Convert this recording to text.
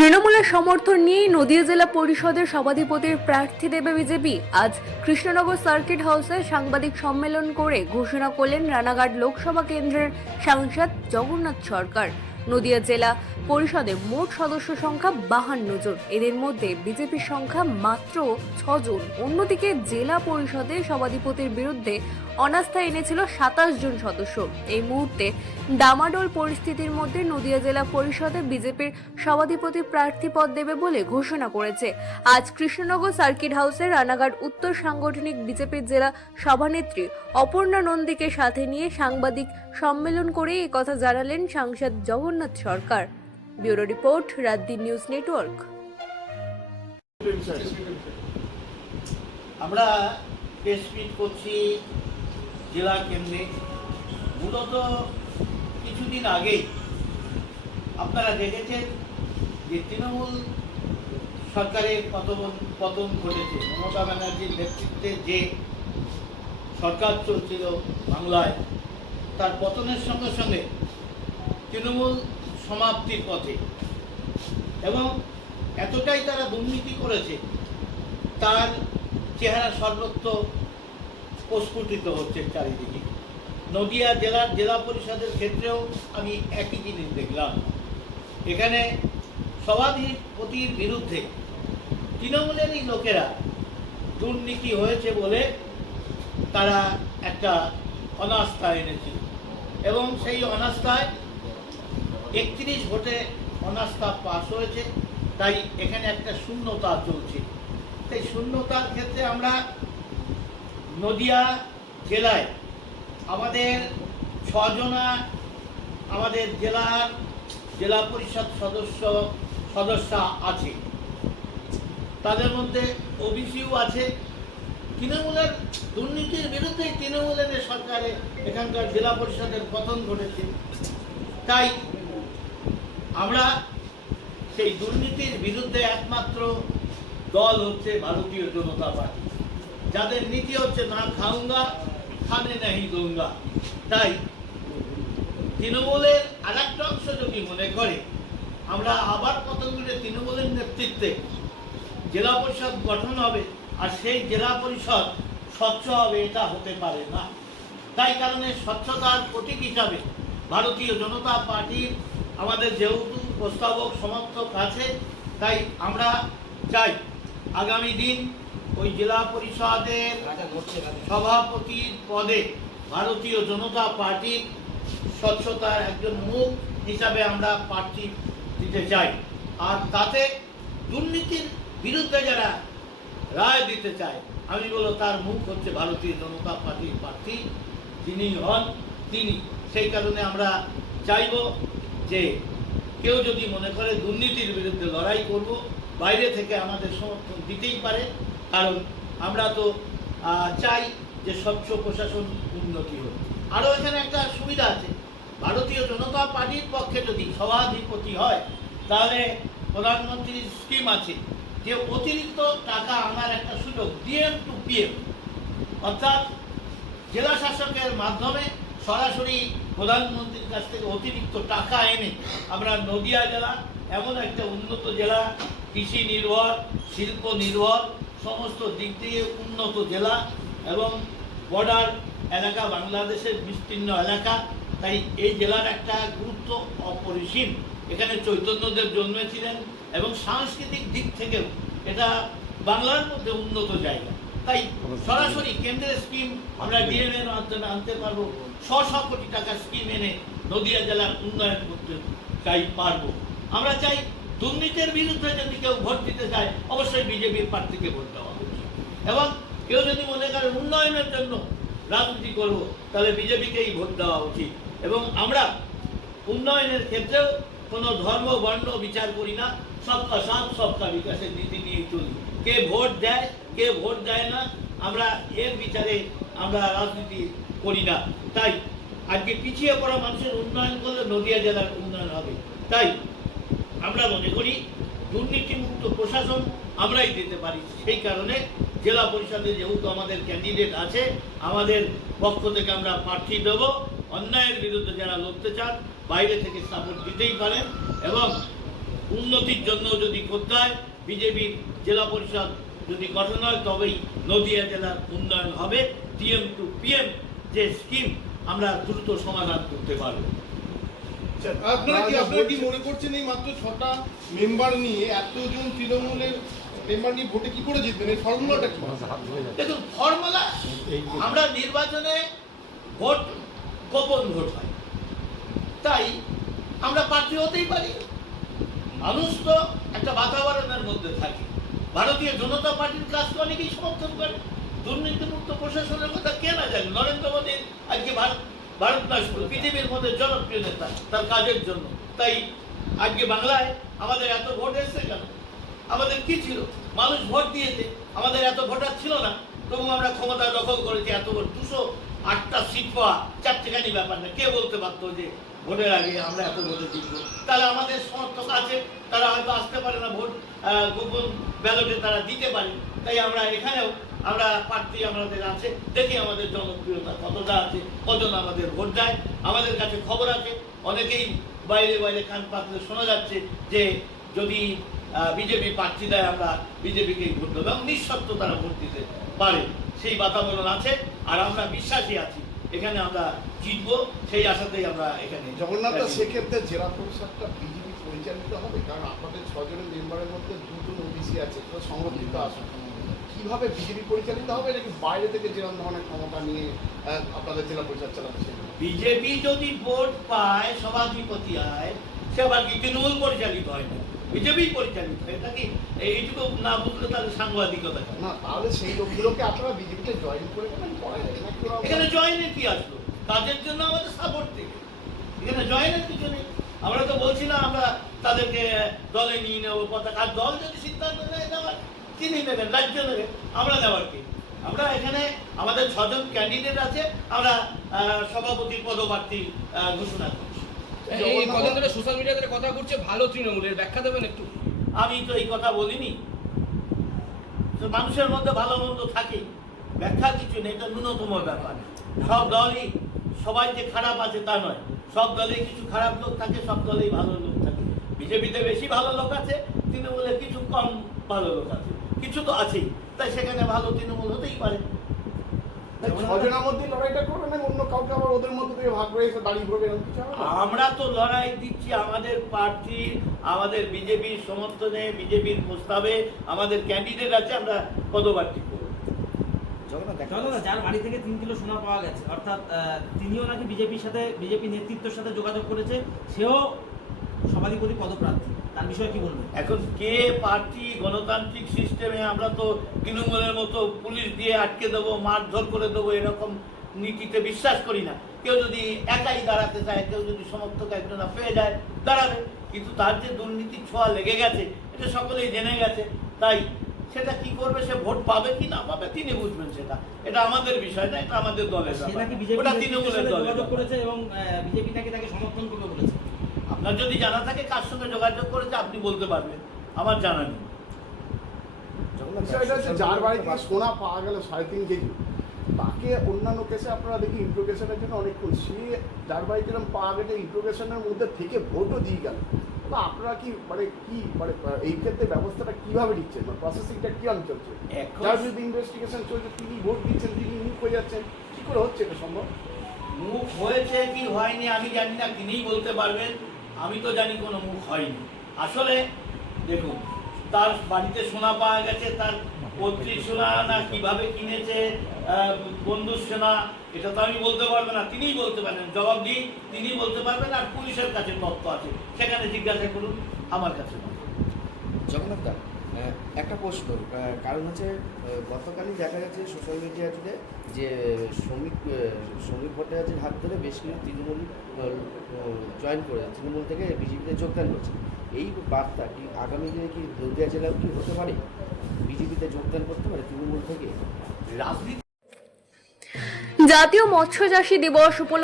তৃণমূলের সমর্থন নিয়েই নদিয়া জেলা পরিষদের সভাধিপতির প্রার্থী দেবে বিজেপি। আজ কৃষ্ণনগর সার্কিট হাউসে সাংবাদিক সম্মেলন করে ঘোষণা করলেন রানাঘাট লোকসভা কেন্দ্রের সাংসদ জগন্নাথ সরকার। নদিয়া জেলা পরিষদে মোট সদস্য সংখ্যা 52 জন, এদের মধ্যে বিজেপির সংখ্যা মাত্র 6 জন। অন্যদিকে জেলা পরিষদে সভাধিপতির বিরুদ্ধে অনাস্থা এনেছিল 27 জন সদস্য। এই মুহূর্তে ডামাডোল পরিস্থিতির মধ্যে নদিয়া জেলা পরিষদে বিজেপির সভাধিপতি প্রার্থী পদ দেবে বলে ঘোষণা করেছে। আজ কৃষ্ণনগর সার্কিট হাউসে রানাঘাট উত্তর সাংগঠনিক বিজেপির জেলা সভানেত্রী অপর্ণা নন্দীকে সাথে নিয়ে সাংবাদিক সম্মেলন করে এই কথা জানালেন সাংসদ জগন্নাথ সরকার। ব্যুরো রিপোর্ট, রাতদি নিউজ নেটওয়ার্ক। আমরা প্রেস মিট করছি জেলা কেন্দ্রে। মূলত কিছুদিন আগেই আপনারা দেখেছেন যে তৃণমূল সরকারের পতন ঘটেছে। মমতা ব্যানার্জির নেতৃত্বে যে সরকার চলছিল বাংলায়, তার পতনের সঙ্গে সঙ্গে তৃণমূল সমাপ্তির পথে, এবং এতটাই তারা দুর্নীতি করেছে তার চেহারা সর্বত্র প্রস্ফুটিত হচ্ছে চারিদিকে। নদিয়া জেলার জেলা পরিষদের ক্ষেত্রেও আমি একই জিনিস দেখলাম। এখানে সভাধিপতির বিরুদ্ধে তৃণমূলেরই লোকেরা দুর্নীতি হয়েছে বলে তারা একটা অনাস্থা এনেছিল, এবং সেই অনাস্থায় 31 ভোটে অনাস্থা পাস হয়েছে। তাই এখানে একটা শূন্যতা চলছে। তাই শূন্যতার ক্ষেত্রে আমরা নদিয়া জেলায় আমাদের 6 জনা আমাদের জেলা পরিষদ সদস্য আছে। তাদের মধ্যে ওবিসিও আছে। তৃণমূলের দুর্নীতির বিরুদ্ধে তৃণমূলের সরকারে এখানকার জেলা পরিষদের পতন ঘটেছে। তাই আমরা সেই দুর্নীতির বিরুদ্ধে একমাত্র দল হচ্ছে ভারতীয় জনতা পার্টি, যাদের নীতি হচ্ছে না খাউঙ্গা খানে নাহি দোঙ্গা। তাই তৃণমূলের আর একটা অংশ যদি মনে করে আমরা আবার কতগুলো তৃণমূলের নেতৃত্বে জেলা পরিষদ গঠন হবে আর সেই জেলা পরিষদ স্বচ্ছ হবে, এটা হতে পারে না। তাই কারণে স্বচ্ছতার প্রতীক হিসাবে ভারতীয় জনতা পার্টির আমাদের যেহেতু প্রস্তাবক সমর্থক আছে, তাই আমরা চাই আগামী দিন ওই জেলা পরিষদের সভাপতির পদে ভারতীয় জনতা পার্টির স্বচ্ছতার একজন মুখ হিসাবে আমরা প্রার্থী দিতে চাই। আর তাতে দুর্নীতির বিরুদ্ধে যারা রায় দিতে চায়, আমি বলবো তার মুখ হচ্ছে ভারতীয় জনতা পার্টির প্রার্থী যিনি হন তিনি। সেই কারণে আমরা চাইব যে কেউ যদি মনে করে দুর্নীতির বিরুদ্ধে লড়াই করব, বাইরে থেকে আমাদের সমর্থন দিতেই পারে। কারণ আমরা তো চাই যে স্বচ্ছ প্রশাসন উন্নতি হোক। আরও এখানে একটা সুবিধা আছে, ভারতীয় জনতা পার্টির পক্ষে যদি সভাধিপতি হয় তাহলে প্রধানমন্ত্রীর স্কিম আছে যে অতিরিক্ত টাকা আনার একটা সুযোগ, ডিএম টু পিএম, অর্থাৎ জেলা শাসকের মাধ্যমে সরাসরি প্রধানমন্ত্রীর কাছ থেকে অতিরিক্ত টাকা এনে আমরা নদিয়া জেলা এমন একটা উন্নত জেলা, কৃষি নির্ভর, শিল্প নির্ভর, সমস্ত দিক দিয়ে উন্নত জেলা এবং বর্ডার এলাকা, বাংলাদেশের বিস্তীর্ণ এলাকা। তাই এই জেলার একটা গুরুত্ব অপরিসীম। এখানে চৈতন্যদেব জন্মেছিলেন এবং সাংস্কৃতিক দিক থেকেও এটা বাংলার মধ্যে উন্নত জায়গা। তাই সরাসরি কেন্দ্রের স্কিম আমরা ডিএনএর মাধ্যমে আনতে পারবো। 100 কোটি টাকা স্কিম এনে নদিয়া জেলার উন্নয়ন করতে পারবো। আমরা চাই দুর্নীতির বিরুদ্ধে যদি কেউ ভোট দিতে চায় অবশ্যই বিজেপির প্রার্থীকে ভোট দেওয়া উচিত, এবং কেউ যদি মনে করে উন্নয়নের জন্য রাজনীতি করবো তাহলে বিজেপিকেই ভোট দেওয়া উচিত। এবং আমরা উন্নয়নের ক্ষেত্রেও কোনো ধর্ম বর্ণ বিচার করি না, সবকা সাথ সবকা বিকাশের নীতি নিয়ে চলি। কে ভোট দেয় কে ভোট দেয় না আমরা এর বিচারে আমরা রাজনীতি করি না। তাই আজকে পিছিয়ে পড়া মানুষের উন্নয়ন করলে নদিয়া জেলার উন্নয়ন হবে। তাই আমরা মনে করি দুর্নীতিমুক্ত প্রশাসন আমরাই দিতে পারি। সেই কারণে জেলা পরিষদে যেহেতু আমাদের ক্যান্ডিডেট আছে, আমাদের পক্ষ থেকে আমরা প্রার্থী দেব। অন্যায়ের বিরুদ্ধে যারা লড়তে চান বাইরে থেকে সাপোর্ট দিতেই পারেন, এবং উন্নতির জন্য যদি করতে হয়, বিজেপির জেলা পরিষদ যদি গঠন হয় তবেই নদিয়া জেলার উন্নয়ন হবে। টিএম টু পিএম যে স্কিম আমরা দ্রুত সমাধান করতে পারব। আপনারা কি মনে করছেন এই মাত্র 6টা মেম্বার নিয়ে এতজন তৃণমূলের মেম্বার নিয়ে ভোটে কি করে জিতবেন? এই ফর্মুলাটা কি? দেখুন, ফর্মুলা, আমরা নির্বাচনে ভোট গোপন ভোট হয়, তাই আমরা প্রার্থী হতেই পারি। মানুষ তো একটা বাতাবরণের মধ্যে থাকে। ভারতীয় জনতা পার্টির কাজকে অনেকেই সমর্থন করে। দুর্নীতিমুক্ত প্রশাসনের কথা কে না জানে? নরেন্দ্র মোদী আজকে ভারত না শুধু পৃথিবীর মধ্যে জনপ্রিয় নেতা তার কাজের জন্য। তাই আজকে বাংলায় আমাদের এত ভোট এসছে কেন? আমাদের কি ছিল? মানুষ ভোট দিয়েছে, আমাদের এত ভোটার ছিল না, তবু আমরা ক্ষমতা দখল করেছি। এত ভোট, 208টা সিট পাওয়া চারটেখানি ব্যাপার না। কে বলতে পারতো যে ভোটের আগে আমরা এত ভোটে জিতবো? তাহলে আমাদের সমর্থক আছে, তারা হয়তো আসতে পারে না, ভোট গোপন ব্যালটে তারা দিতে পারে। তাই আমরা এখানেও আমরা প্রার্থী আমাদের আছে, দেখি আমাদের জনপ্রিয়তা কতটা আছে, কজন আমাদের ভোট দেয়। আমাদের কাছে খবর আছে, অনেকেই বাইরে বাইরে কান পাতলে শোনা যাচ্ছে যে যদি বিজেপি প্রার্থী দেয় আমরা বিজেপিকেই ভোট দেবো, এবং নিঃশর্ত তারা ভোট দিতে পারে। সেই বাতাবরণ আছে, আর আমরা বিশ্বাসী আছি এখানে আমরা জিতবো, সেই আশাতেই আমরা এখানে। জগন্নাথ, সেক্ষেত্রে জেলা পরিষদটা বিজেপি পরিচালিত হবে, কারণ আপনাদের 6 জনের মেম্বারের মধ্যে 2 জন ওবিসি আছে, তো সংরক্ষিত আসন। কিভাবে বিজেপি পরিচালিত হবে, নাকি বাইরে থেকে যেরকম ধরনের ক্ষমতা নিয়ে আপনাদের জেলা পরিষদ চালাবে? বিজেপি যদি ভোট পায়, সভাধিপতি হয়, সে আবার কি তৃণমূল পরিচালিত হয় না, বিজেপি পরিচালিত হয়? এটা কি এইটুকু না বুঝলে তাহলে সাংবাদিকতা না, তাহলে সেই লোকগুলোকে আপনারা বিজেপিতে জয়েন করে দেবেন। এখানে জয়েনের কি আসলো? কাজের জন্য আমাদের সাপোর্ট থেকে, এখানে জয়েনের কিছু নেই। আমরা তো বলছি না আমরা তাদেরকে দলে নিয়ে নেবো পতাকা। আর দল যদি সিদ্ধান্ত নেয় নেওয়ার, তিনি নেবেন, রাজ্য নেবে, আমরা নেওয়ার কি? আমরা এখানে আমাদের 6 জন ক্যান্ডিডেট আছে, আমরা সভাপতির পদপ্রার্থী ঘোষণা করছি। এই কদিন ধরে সোশ্যাল মিডিয়াতে কথা ঘুরছে ভালো তৃণমূলের, ব্যাখ্যা দেবেন একটু? আমি তো এই কথা বলিনি। তো মানুষের মধ্যে ভালো মন্দ থাকে, ব্যাখ্যা কিছু নেই, এটা ন্যূনতম ব্যাপার। সব দলই সবাই যে খারাপ আছে তা নয়, সব দলেই কিছু খারাপ লোক থাকে, সব দলেই ভালো লোক থাকে। বিজেপিতে বেশি ভালো লোক আছে, তৃণমূলে কিছু কম ভালো লোক আছে, কিছু তো আছেই, তাই সেখানে ভালো তৃণমূল হতেই পারে। 6 জনের মধ্যে লড়াইটা করবেন, না অন্য কাউকে আবার ওদের মধ্যে থেকে ভাগ করে এসে দাঁড়িয়ে পড়বে, এরকম কিছু হবে না? আমরা তো লড়াই দিচ্ছি আমাদের প্রার্থী, আমাদের বিজেপির সমর্থনে, বিজেপির প্রস্তাবে আমাদের ক্যান্ডিডেট আছে, আমরা পদপ্রার্থী করব। জগন্নাথ, যার বাড়ি থেকে 3 কিলো সোনা পাওয়া গেছে, অর্থাৎ তিনিও নাকি বিজেপির সাথে, বিজেপি নেতৃত্বের সাথে যোগাযোগ করেছে, সেও সভাধিপতি পদপ্রার্থী, তার বিষয়ে কি বলবেন? এখন কে প্রার্থী? গণতান্ত্রিক সিস্টেমে আমরা তো তৃণমূলের মতো পুলিশ দিয়ে আটকে দেবো, মারধর করে দেবো, এরকম নীতিতে বিশ্বাস করি না। কেউ যদি একাই দাঁড়াতে চায়, কেউ যদি সমর্থক একজনা পেয়ে যায়, দাঁড়াবে, কিন্তু তার যে দুর্নীতির ছোঁয়া লেগে গেছে এটা সকলেই জেনে গেছে। তাই সেটা কি করবে, সে ভোট পাবে কি না পাবে তিনি বুঝবেন, সেটা এটা আমাদের বিষয় না, এটা আমাদের দলের ব্যাপার, ওটা তৃণমূলের দলের যোগাযোগ ব্যাপার। করেছে এবং বিজেপি নাকি তাকে সমর্থন করবে বলেছে। আপনার যদি জানা থাকে কার সঙ্গে যোগাযোগ করেছে আপনি বলতে পারবেন, আমার জানা নেই। বিষয়টা হচ্ছে, যার বাড়ি থেকে সোনা পাওয়া গেল 3.5 কেজি, তাকে অন্যান্য কেসে আপনারা দেখি ইন্ট্রোগেশনের জন্য অনেকক্ষণ, সে যার বাড়ি যেরকম পাওয়া গেছে ইন্ট্রোগেশনের মধ্যে থেকে ভোটও দিয়ে গেল, তো আপনারা কি এই ক্ষেত্রে ব্যবস্থাটা কিভাবে নিচ্ছেন, প্রসেসিংটা কিরকম চলছে? যার বিরুদ্ধে ইনভেস্টিগেশন চলছে তিনি ভোট দিচ্ছেন, তিনি মুখ হয়ে যাচ্ছেন, কি করে হচ্ছে এটা সম্ভব? মুখ হয়েছে কি হয়নি আমি জানি না, তিনিই বলতে পারবেন। আমি তো জানি কোনো মুখ হয়নি। আসলে দেখুন, তার বাড়িতে সোনা পাওয়া গেছে, তার পৈতৃক সোনা না কিভাবে কিনেছে, বন্ধুর সোনা, এটা তো আমি বলতে পারবো না, তিনিই বলতে পারবেন। জবাব দিই, তিনিই বলতে পারবেন। আর পুলিশের কাছে তথ্য আছে, সেখানে জিজ্ঞাসা করুন, আমার কাছে না। জগন্নাথ দা, একটা প্রশ্ন, কারণ হচ্ছে গতকালই দেখা যাচ্ছে সোশ্যাল মিডিয়া জুড়ে যে শ্রমিক ভট্টাচার্যের হাত ধরে বেশ কিছু তৃণমূল জয়েন করে তৃণমূল থেকে বিজেপিতে যোগদান করছে। এই বার্তা কি আগামী দিনে কি নদিয়া জেলাও কি হতে পারে বিজেপিতে যোগদান করতে পারে তৃণমূল থেকে? রাজনীতি জাতীয় মৎস্য চাষী দিবস উপলক্ষে